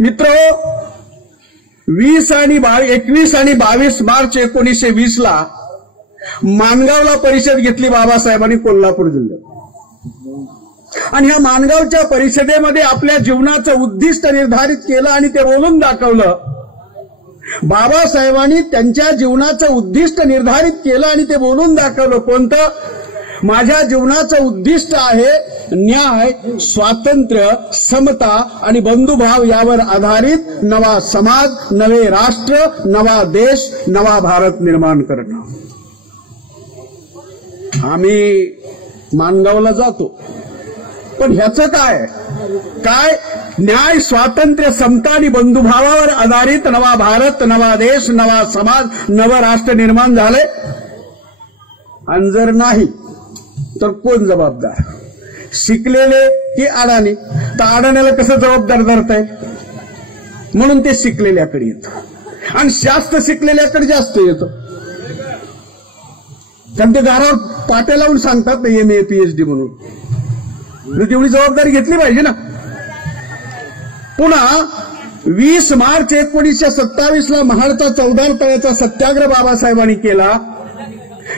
मित्र, 21 आणि 22 मार्च 1920 ला माणगावला परिषद घेतली बाबासाहेबांनी कोल्हापूर जिल्ह्यात. आणि ह्या माणगावच्या परिषदेमध्ये आपल्या जीवनाचं उद्दिष्ट निर्धारित केलं आणि ते बोलून दाखवलं. बाबासाहेबांनी त्यांच्या जीवनाचं उद्दिष्ट निर्धारित केलं आणि ते बोलून दाखवलं. कोणतं? माझ्या जीवनाचं उद्दिष्ट आहे न्याय, स्वातंत्र्य, समता आणि बंधुभाव यावर आधारित नवा समाज, नवे राष्ट्र, नवा देश, नवा भारत निर्माण करणं. आम्ही माणगावला जातो, पण ह्याचं काय न्याय, स्वातंत्र्य, समता आणि बंधुभावावर आधारित नवा भारत, नवा देश, नवा समाज, नवं राष्ट्र निर्माण झाले. आणि जर नाही तर कोण जबाबदार? शिकलेले की अडाणी? तर अडाण्याला कसं जबाबदार धरताय? म्हणून ते शिकलेल्याकडे येतं आणि जास्त शिकलेल्याकडे जास्त येतं. कारण ते दारावर पाट्या लावून सांगतात ना MA PhD म्हणून. तेवढी जबाबदारी घेतली पाहिजे ना. पुन्हा 20 मार्च 1927 ला महाडचा 14 तळ्याचा सत्याग्रह बाबासाहेबांनी केला.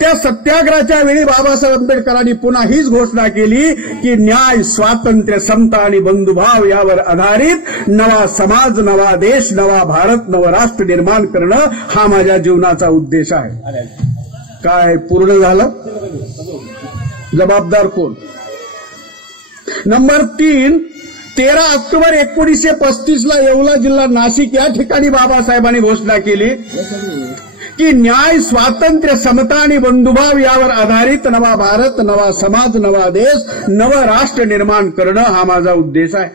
त्या सत्याग्रहाच्या वेळी बाबासाहेब आंबेडकरांनी पुन्हा हीच घोषणा केली की न्याय, स्वातंत्र्य, समता आणि बंधुभाव यावर आधारित नवा समाज, नवा देश, नवा भारत, नवं राष्ट्र निर्माण करणं हा माझ्या जीवनाचा उद्देश आहे. काय पूर्ण झालं? जबाबदार कोण? नंबर 3, 13 ऑक्टोबर 1935 ला येवला जिल्हा नाशिक या ठिकाणी बाबासाहेबांनी घोषणा केली की न्याय, स्वातंत्र्य, समता आणि बंधुभाव यावर आधारित नवा भारत, नवा समाज, नवा देश, नवं राष्ट्र निर्माण करणं हा माझा उद्देश आहे.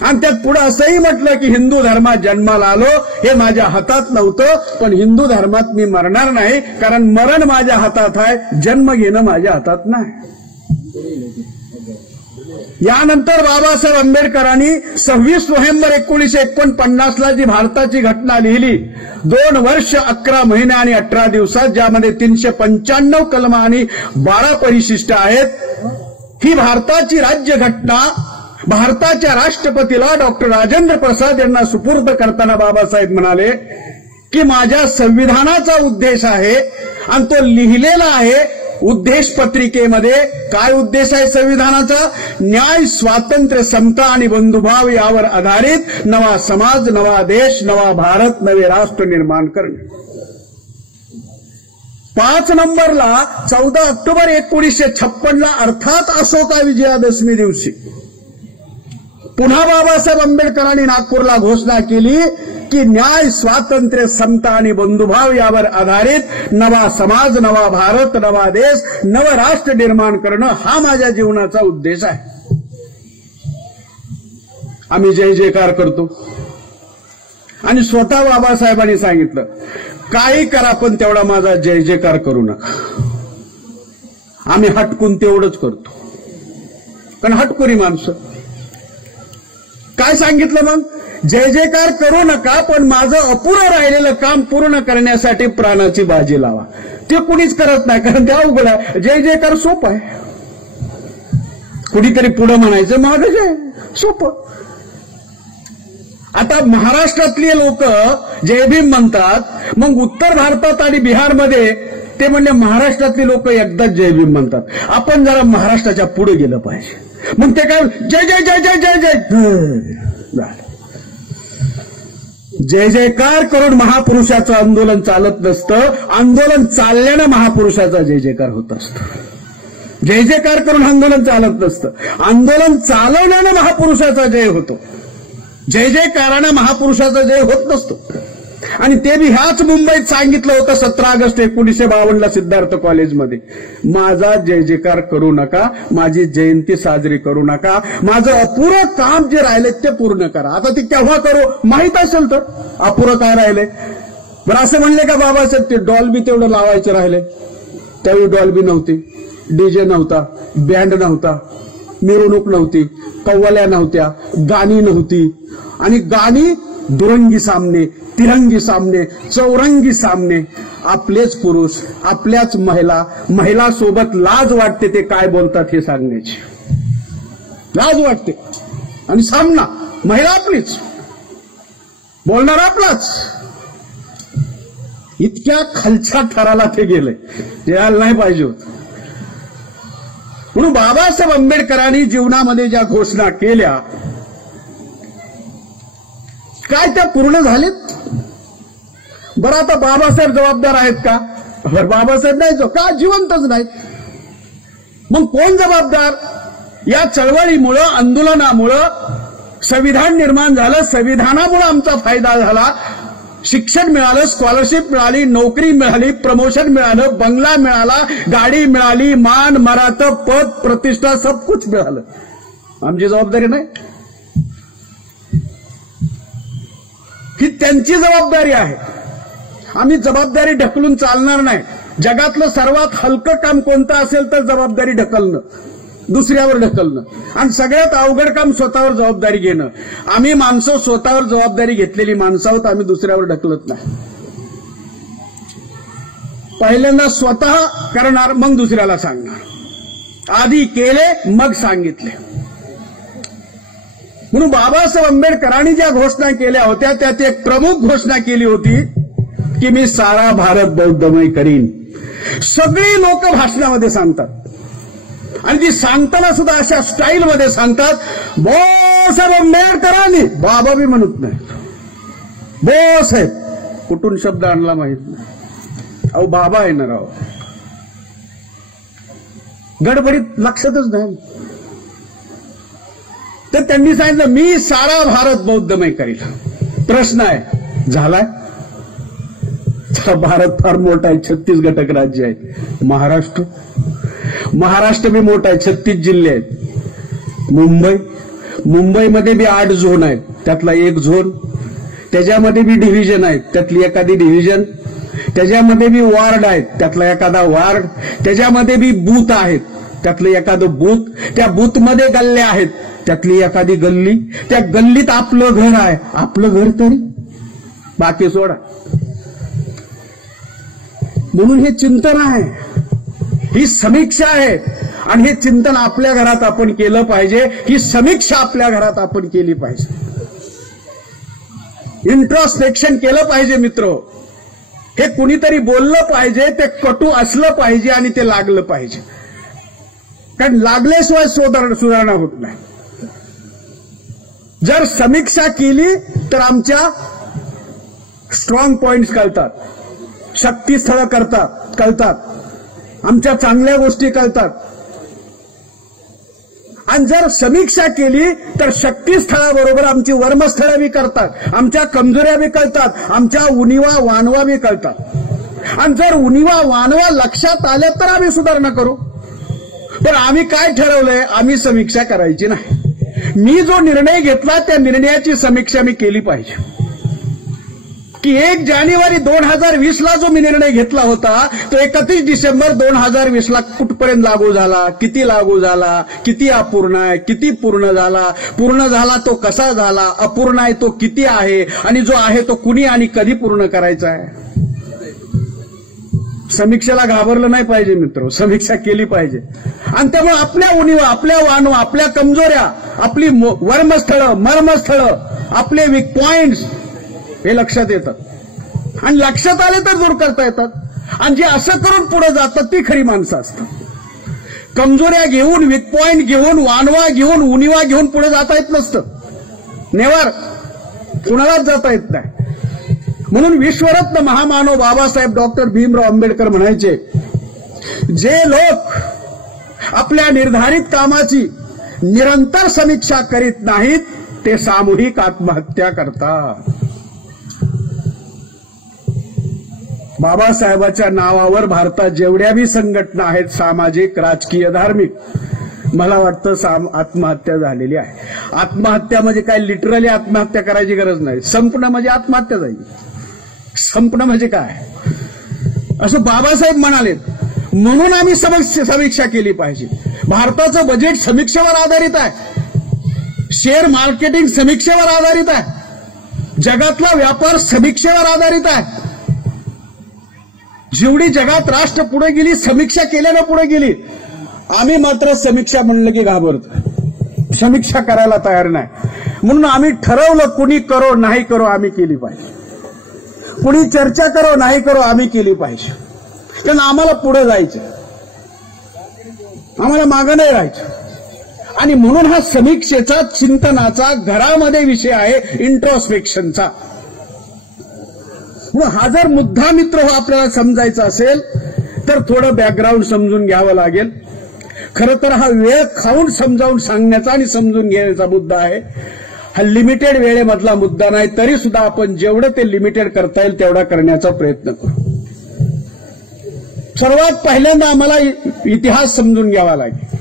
आणि त्यात पुढे असंही म्हटलं की हिंदू धर्मात जन्माला आलो हे माझ्या हातात नव्हतं, पण हिंदू धर्मात मी मरणार नाही, कारण मरण माझ्या हातात आहे, जन्म घेणं माझ्या हातात नाही. यानंतर बाबासाहेब आंबेडकरांनी 26 नोव्हेंबर 1949 ला जी भारताची घटना लिहिली, 2 वर्ष 11 महिने आणि 18 दिवसात, ज्यामध्ये 395 कलम आणि 12 परिशिष्ट आहेत, ही भारताची राज्यघटना भारताच्या राष्ट्रपतीला डॉक्टर राजेंद्र प्रसाद यांना सुपूर्द करताना बाबासाहेब म्हणाले की माझ्या संविधानाचा उद्देश आहे आणि तो लिहिलेला आहे उद्देश पत्रिकेमध्ये. काय उद्देश आहे संविधानाचा? न्याय, स्वातंत्र्य, समता आणि बंधुभाव यावर आधारित नवा समाज, नवा देश, नवा भारत, नवे राष्ट्र निर्माण करणे. 5 नंबरला 14 ऑक्टोबर 1956 ला अर्थात अशोका विजयादशमी दिवशी पुन्हा बाबासाहेब आंबेडकरांनी नागपूरला घोषणा केली की न्याय, स्वातंत्र्य, समता आणि बंधुभाव यावर आधारित नवा समाज, नवा भारत, नवा देश, नवं राष्ट्र निर्माण करणं हा माझ्या जीवनाचा उद्देश आहे. आम्ही जय जयकार करतो आणि स्वतः बाबासाहेबांनी सांगितलं काही करा पण तेवढा माझा जय जयकार करू नका. आम्ही हटकून तेवढंच करतो, कारण हटकुरी माणसं. काय सांगितलं मग? जय जयकार करू नका, पण माझं अपुरं राहिलेलं काम पूर्ण करण्यासाठी प्राणाची बाजी लावा. ते कुणीच करत नाही, कारण ते अवघड आहे. जय जयकार सोपं आहे. कुणीतरी पुढं म्हणायचं मागं जय, सोपं. आता महाराष्ट्रातली लोक जय भीम म्हणतात, मग उत्तर भारतात आणि बिहारमध्ये ते म्हणजे महाराष्ट्रातली लोक एकदाच जय भीम म्हणतात. आपण जरा महाराष्ट्राच्या पुढे गेलं पाहिजे. मग ते काय जय जय जय जय जय जय जय जयकार करून महापुरुषाचं आंदोलन चालत नसतं. आंदोलन चालल्यानं महापुरुषाचा जय जयकार होत असतो. जय जयकार करून आंदोलन चालत नसतं. आंदोलन चालवण्यानं महापुरुषाचा जय होतो. जय जयकारानं महापुरुषाचा जय होत नसतो. आणि ते बी ह्याच मुंबईत सांगितलं होतं 17 ऑगस्ट 1952 ला सिद्धार्थ कॉलेजमध्ये, माझा जय जयकार करू नका, माझी जयंती साजरी करू नका, माझं अपुरं काम जे राहिले ते पूर्ण करा. आता ते केव्हा करू माहित असेल तर अपुरं काय राहिले. बरं असं म्हणले का बाबासाहेब ते डॉल्बी तेवढं लावायचं राहिले? त्यावेळी डॉल्बी नव्हती, डीजे नव्हता, बँड नव्हता, मिरवणूक नव्हती, कव्वाल्या नव्हत्या, गाणी नव्हती. आणि गाणी दुरंगी सामने, तिरंगी सामने, चौरंगी सामने, आपलेच पुरुष, आपल्याच महिला सोबत लाज वाटते ते काय बोलतात हे सांगण्याची. लाज वाटते. आणि सामना महिला आपलीच, बोलणार आपलाच. इतक्या खालच्या थराला ते गेले जे यायला नाही पाहिजे होत. म्हणून बाबासाहेब आंबेडकरांनी जीवनामध्ये ज्या घोषणा केल्या काय त्या पूर्ण झालेत? बरं, आता बाबासाहेब जबाबदार आहेत का? बरं, बाबासाहेब नाही जो का जिवंतच नाही. मग कोण जबाबदार? या चळवळीमुळं, आंदोलनामुळं संविधान निर्माण झालं, संविधानामुळे आमचा फायदा झाला. शिक्षण मिळालं, स्कॉलरशिप मिळाली, नोकरी मिळाली, प्रमोशन मिळालं, बंगला मिळाला, गाडी मिळाली, मान मराठं, पद प्रतिष्ठा सब कुछ मिळालं. आमची जबाबदारी नाही? ही त्यांची जबाबदारी आहे. आम्ही जबाबदारी ढकलून चालणार नाही. जगातलं सर्वात हलकं काम कोणतं असेल तर जबाबदारी ढकलणं, दुसऱ्यावर ढकलणं, आणि सगळ्यात अवघड काम स्वतःवर जबाबदारी घेणं. आम्ही माणसं स्वतःवर जबाबदारी घेतलेली माणसं आहोत, आम्ही दुसऱ्यावर ढकलत नाही. पहिल्यांदा स्वतः करणार, मग दुसऱ्याला सांगणार. आधी केले मग सांगितले. म्हणून बाबासाहेब आंबेडकरांनी ज्या घोषणा केल्या होत्या त्यात एक प्रमुख घोषणा केली होती की मी सारा भारत बौद्धमय करीन. सगळी लोक भाषणामध्ये सांगतात, आणि ती सांगताना सुद्धा अशा स्टाईलमध्ये सांगतात, बाबासाहेब आंबेडकरांनी, बाबा बी म्हणत नाही, बाबासाहेब कुठून शब्द आणला माहित नाही. अहो बाबा आहे ना राव, गडबडीत लक्षातच नाही. तर त्यांनी सांगितलं मी सारा भारत बौद्धमय करील. प्रश्न आहे झालाय? भारत फार मोठा आहे, 36 घटक राज्य आहेत. महाराष्ट्र बी मोठा आहे, 36 जिल्हे आहेत. मुंबईमध्ये बी 8 झोन आहेत, त्यातला एक झोन. त्याच्यामध्ये बी डिव्हिजन आहेत, त्यातली एखादी डिव्हिजन. त्याच्यामध्ये बी वॉर्ड आहेत, त्यातला एखादा वॉर्ड. त्याच्यामध्ये बी बूथ आहेत, त्यातलं एखादं बूथ. त्या बूथमध्ये गल्ल्या आहेत, त्यातली एखादी गल्ली. त्या गल्लीत आपलं घर आहे, आपलं घर तरी बाकी सोडा. म्हणून हे चिंतन आहे, ही समीक्षा आहे, आणि हे चिंतन आपल्या घरात आपण केलं पाहिजे. ही समीक्षा आपल्या घरात आपण केली पाहिजे. इंट्रोस्पेक्शन केलं पाहिजे मित्र. हे कुणीतरी बोललं पाहिजे, ते कटू असलं पाहिजे आणि ते लागलं पाहिजे. कारण लागल्याशिवाय सुधारणा होत नाही. जर समीक्षा केली तर आमच्या स्ट्रॉंग पॉइंट्स कळतात, शक्तीस्थळं कळतात, आमच्या चांगल्या गोष्टी कळतात. आणि जर समीक्षा केली तर शक्तीस्थळाबरोबर आमची वर्मस्थळं बी करतात, आमच्या कमजोऱ्या बी कळतात, आमच्या उणिवा वानवा बी कळतात. आणि जर उणिवा वानवा लक्षात आल्या तर आम्ही सुधारणा करू. पण आम्ही काय ठरवलंय? आम्ही समीक्षा करायची नाही. मी जो निर्णय घेतला त्या निर्णयाची समीक्षा मी केली पाहिजे. की 1 जानेवारी 2020 ला जो मी निर्णय घेतला होता तो 31 डिसेंबर 2020 ला कुठपर्यंत लागू झाला, किती लागू झाला, किती अपूर्ण आहे, किती पूर्ण झाला तो कसा झाला, अपूर्ण आहे तो किती आहे, आणि जो आहे तो कुणी आणि कधी पूर्ण करायचा आहे. समीक्षेला घाबरलं नाही पाहिजे मित्र, समीक्षा केली पाहिजे. आणि त्यामुळे आपल्या उणीवा, आपल्या वानवा, आपल्या कमजोऱ्या, आपली वर्मस्थळं, मर्मस्थळं, आपले वीक पॉइंट्स हे लक्षात येतात. आणि लक्षात आले तर दूर करता येतात. आणि जे असं करून पुढे जातात ती खरी माणसं असतात. कमजोऱ्या घेऊन, वीक पॉइंट घेऊन, वानवा घेऊन, उणीवा घेऊन पुढे जाता येत नसतं. नेवर, कुणालाच जाता येत नाही. म्हणून विश्वरत्न महामानव बाबासाहेब डॉक्टर भीमराव आंबेडकर म्हणायचे, जे लोक आपल्या निर्धारित कामाची निरंतर समीक्षा करीत नाहीत ते सामूहिक आत्महत्या करतात. बाबासाहेबांच्या नावावर भारतात जेवढ्या बी संघटना आहेत, सामाजिक, राजकीय, धार्मिक, मला वाटतं आत्महत्या झालेली आहे. आत्महत्या म्हणजे काय लिटरली आत्महत्या करायची गरज नाही. संपणं म्हणजे आत्महत्या जाईल. संपणं म्हणजे काय असं बाबासाहेब म्हणाले. म्हणून आम्ही समीक्षा केली पाहिजे. भारताचं बजेट समीक्षेवर आधारित आहे, शेअर मार्केटिंग समीक्षेवर आधारित आहे, जगातला व्यापार समीक्षेवर आधारित आहे. जेवढी जगात राष्ट्र पुढे गेली समीक्षा केल्यानं पुढे गेली. आम्ही मात्र समीक्षा म्हणलं की घाबरतो, समीक्षा करायला तयार नाही. म्हणून आम्ही ठरवलं, कुणी करो नाही करो आम्ही केली पाहिजे, कुणी चर्चा करो नाही करो आम्ही केली पाहिजे. कारण आम्हाला पुढे जायचं, आम्हाला मागं नाही राहायचं. आणि म्हणून हा समीक्षेचा, चिंतनाचा, घरामध्ये विषय आहे, इंट्रोस्पेक्शनचा. हा जर मुद्दा मित्र हो आपल्याला समजायचा असेल तर थोडं बॅकग्राऊंड समजून घ्यावं लागेल. खरं तर हा वेळ खाऊन समजावून सांगण्याचा आणि समजून घेण्याचा मुद्दा आहे. हा लिमिटेड वेळेमधला मुद्दा नाही, तरी सुद्धा आपण जेवढं ते लिमिटेड करता येईल तेवढा करण्याचा प्रयत्न करू. सर्वात पहिल्यांदा आम्हाला इतिहास समजून घ्यावा लागेल.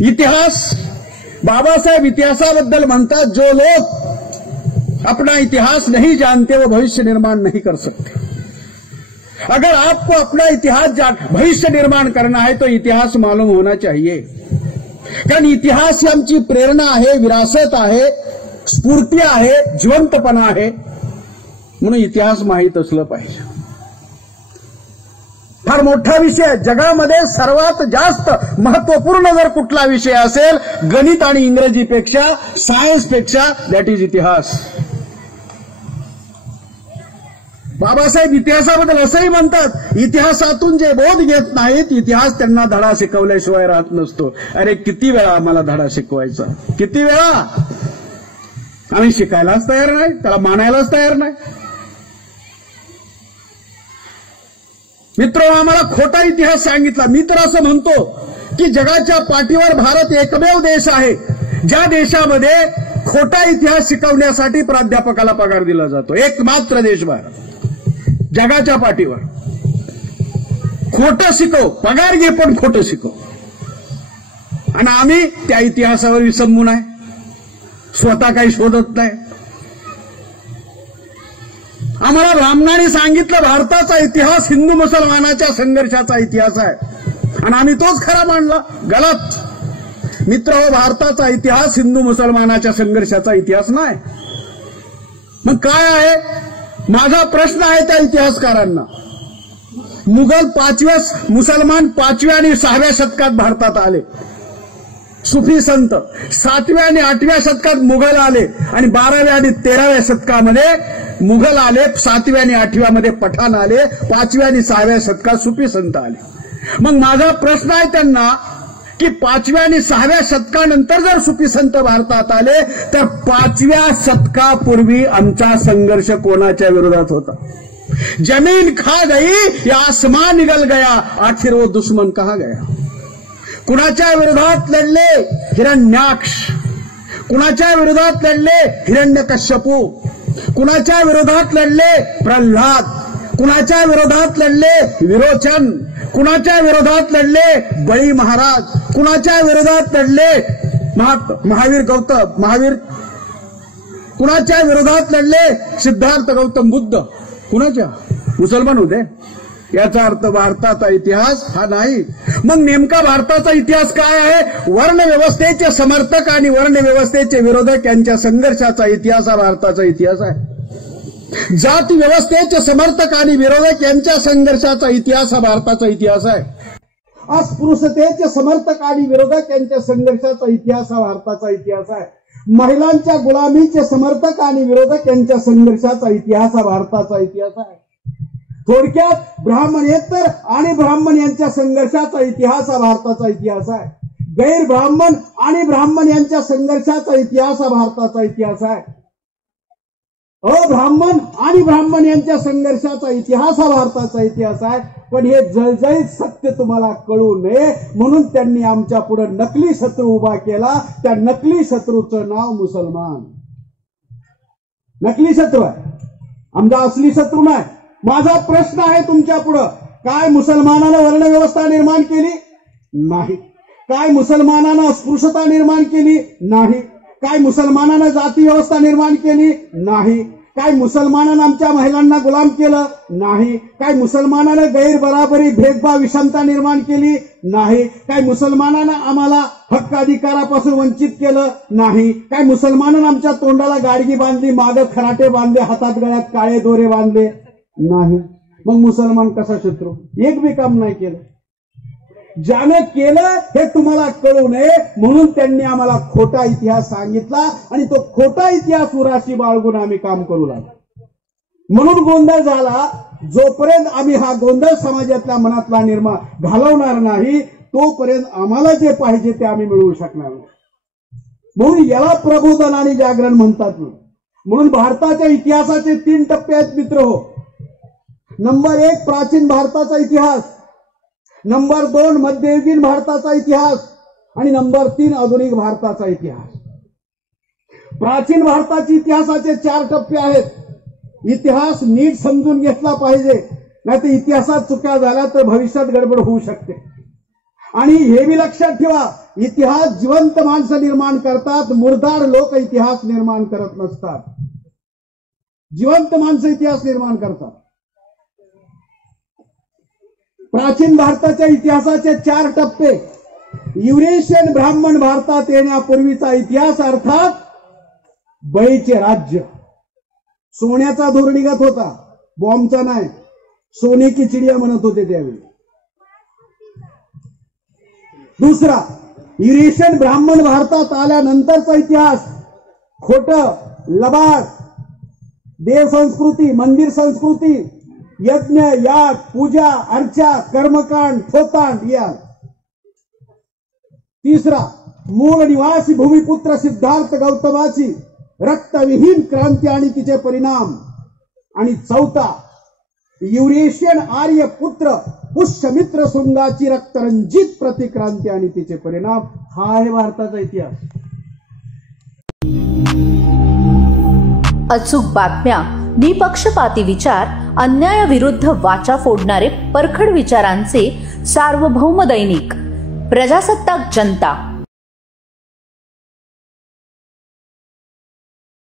इतिहास, बाबासाहेब इतिहासाबद्दल म्हणतात, जो लोग अपना इतिहास नहीं जानते वो भविष्य निर्माण नहीं कर सकते. अगर आपको अपना इतिहास भविष्य निर्माण करना है तो इतिहास मालूम होना चाहिए. कारण इतिहास ही आमची प्रेरणा आहे, विरासत आहे, स्फूर्ती आहे, जिवंतपणा आहे. म्हणून इतिहास माहीत असलं पाहिजे. फार मोठा विषय, जगामध्ये सर्वात जास्त महत्वपूर्ण जर कुठला विषय असेल गणित आणि इंग्रजीपेक्षा, सायन्सपेक्षा, दॅट इज इतिहास. बाबासाहेब इतिहासाबद्दल असंही म्हणतात, इतिहासातून जे बोध घेत नाहीत, इतिहास त्यांना धडा शिकवल्याशिवाय राहत नसतो. अरे किती वेळा आम्हाला धडा शिकवायचा, किती वेळा आम्ही शिकायलाच तयार नाही, त्याला मानायलाच तयार नाही. मित्र, आम्हाला खोटा इतिहास सांगितला. मी तर असं म्हणतो की जगाच्या पाठीवर भारत एकमेव देश आहे ज्या देशामध्ये खोटा इतिहास शिकवण्यासाठी प्राध्यापकाला पगार दिला जातो. एकमात्र देश भारत, जगाच्या पाठीवर. खोटं शिकव, पगार घे पण खोटं शिकव. आणि आम्ही त्या इतिहासावर विसंबून आहे, स्वतः काही शोधत नाही. आम्हाला ब्राह्मणांनी सांगितलं भारताचा इतिहास हिंदू मुसलमानाच्या संघर्षाचा इतिहास आहे, आणि आम्ही तोच खरा मानला. गलत. मित्र हो, भारताचा इतिहास हिंदू मुसलमानाच्या संघर्षाचा इतिहास नाही. मग काय आहे? माझा प्रश्न आहे त्या इतिहासकारांना. मुघल मुसलमान 5व्या आणि 6व्या शतकात भारतात आले, सुफी संत. 7व्या आणि 8व्या शतकात मुघल आले, आणि 12व्या आणि 13व्या शतकामध्ये मुघल आले, 7व्या आणि 8व्यामध्ये पठाण आले, 5व्या आणि 6व्या शतकात सुफी संत आले. मग माझा प्रश्न आहे त्यांना की 5व्या आणि 6व्या शतकानंतर जर सुफी संत भारतात आले तर 5व्या शतकापूर्वी आमचा संघर्ष कोणाच्या विरोधात होता? जमीन खा गई या आसमान निगल गया, आखिर वो दुश्मन कहां गया? कुणाच्या विरोधात लढले? हिरण्याक्ष. कुणाच्या विरोधात लढले? हिरण्यकश्यपू. कुणाच्या विरोधात लढले? प्रल्हाद. कुणाच्या विरोधात लढले? विरोचन. कुणाच्या विरोधात लढले? बळी महाराज. कुणाच्या विरोधात लढले? महावीर गौतम. कुणाच्या विरोधात लढले? सिद्धार्थ गौतम बुद्ध. कुणाच्या? मुसलमान होते. याचा अर्थ भारताचा इतिहास हा नाही. मग नेमका भारताचा इतिहास काय आहे? वर्णव्यवस्थेचे समर्थक आणि वर्णव्यवस्थेचे विरोधक यांच्या संघर्षाचा इतिहास हा भारताचा इतिहास आहे. जाती व्यवस्थेचे समर्थक आणि विरोधक यांच्या संघर्षाचा इतिहास हा भारताचा इतिहास आहे. अस्पृश्यतेचे समर्थक आणि विरोधक यांच्या संघर्षाचा इतिहास हा भारताचा इतिहास आहे. महिलांच्या गुलामीचे समर्थक आणि विरोधक यांच्या संघर्षाचा इतिहास हा भारताचा इतिहास आहे. थोडक्यात ब्राह्मणेतर आणि ब्राह्मण यांच्या संघर्षाचा इतिहास हा भारताचा इतिहास आहे. गैर ब्राह्मण आणि ब्राह्मण यांच्या संघर्षाचा इतिहास हा भारताचा इतिहास आहे. अब्राह्मण आणि ब्राह्मण यांच्या संघर्षाचा इतिहास हा भारताचा इतिहास आहे. पण हे जळजळीत सत्य तुम्हाला कळू नये म्हणून त्यांनी आमच्या पुढे नकली शत्रू उभा केला. त्या नकली शत्रूचं नाव मुसलमान. नकली शत्रू आहे, आमचा असली शत्रू नाही. माझा प्रश्न आहे तुमच्या पुढं, काय मुसलमानानं वर्णव्यवस्था निर्माण केली? नाही. काय मुसलमानानं अस्पृश्यता निर्माण केली? नाही. काय मुसलमानानं जाती व्यवस्था निर्माण केली? नाही. काय मुसलमानानं आमच्या महिलांना गुलाम केलं? नाही. काय मुसलमानानं गैरबराबरी, भेदभाव, विषमता निर्माण केली? नाही. काय मुसलमानानं आम्हाला हक्क अधिकारापासून वंचित केलं? नाही. काय मुसलमानानं आमच्या तोंडाला गाडगी बांधली, मागं खराटे बांधले, हातात गळ्यात काळे दोरे बांधले? नाही. मग मुसलमान कसा शत्रू? एक बी काम नाही केलं. ज्यानं केलं हे तुम्हाला कळू नये म्हणून त्यांनी आम्हाला खोटा इतिहास सांगितला आणि तो खोटा इतिहास उराशी बाळगून आम्ही काम करू लागलो. म्हणून गोंधळ झाला. जोपर्यंत आम्ही हा गोंधळ समाजातल्या मनातला निर्माण घालवणार नाही तोपर्यंत आम्हाला जे पाहिजे ते आम्ही मिळवू शकणार नाही. म्हणून याला प्रबोधन आणि जागरण म्हणतात. म्हणून भारताच्या इतिहासाचे 3 टप्पे आहेत मित्र हो. नंबर 1 प्राचीन भारताचा इतिहास, नंबर 2 मध्ययुगीन भारताचा इतिहास आणि नंबर 3 आधुनिक भारताचा इतिहास. प्राचीन भारताच्या इतिहासाचे 4 टप्पे आहेत. इतिहास नीट समजून घेतला पाहिजे, नाहीतर इतिहासात चुका झाल्या तर भविष्यात गडबड होऊ शकते. आणि हे बी लक्षात ठेवा, इतिहास जिवंत माणसं निर्माण करतात, मुर्दार लोक इतिहास निर्माण करत नसतात. जिवंत माणसं इतिहास निर्माण करतात. प्राचीन भारताच्या इतिहासाचे 4 टप्पे. युरेशियन ब्राह्मण भारतात येण्यापूर्वीचा इतिहास अर्थात बळीचे राज्य. सोन्याचा धूर निघत होता, बॉम्बचा नाही. सोने की चिडिया म्हणत होते त्यावेळी. दुसरा, युरेशियन ब्राह्मण भारतात आल्यानंतरचा इतिहास खोटं, लबाड, देव संस्कृती, मंदिर संस्कृती, यज्ञ, याग, पूजा, अर्चा, कर्मकांड, थोतांड या. तिसरा, मूळ निवासी भूमिपुत्र सिद्धार्थ गौतमाची रक्तविहीन क्रांती आणि तिचे परिणाम. आणि चौथा, युरेशियन आर्य पुत्र पुष्यमित्र शृंगाची रक्तरंजित प्रतिक्रांती आणि तिचे परिणाम. हा आहे भारताचा इतिहास. अचूक बातम्या, निपक्षपाती विचार, अन्यायाविरुद्ध वाचा फोडणारे परखड विचारांचे सार्वभौम दैनिक प्रजासत्ताक जनता.